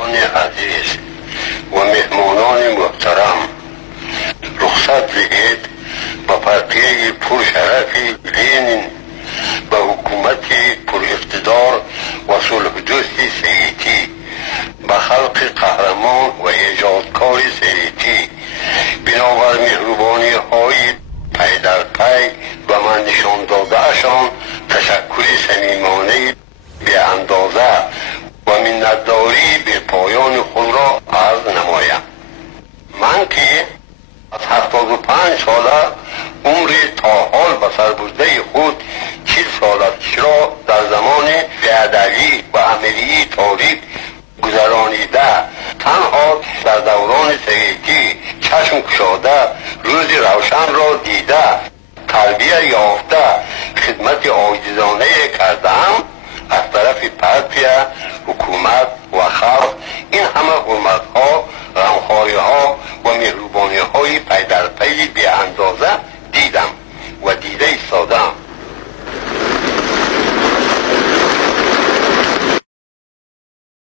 آن عزیز و مهمانان محترم، رخصت بگید با پرتیه پرشرفی لینین و حکومت پر اقتدار و صلح دوستی سیتی، به خلق قهرمان و ایجادکار سیتی، بنابر مهربانی های پی در پی و من نشان داده اشان تشکر صمیمانه به اندازه و منتداری به پایان خود را عرض نمایم. من که از 75 ساله عمر تا حال به سر برده خود 40 سالش را در زمان بی‌ادبی و عملی تاریک گذرانیده، تنها در دوران سیتی چشم گشاده روز روشن را دیده، تربیت یافته خدمت عاجزانه کردم از طرف پرتیه، حکومت و خلق. این همه حرمت ها، غمخواری ها و مهربانی های پی در پی بی اندازه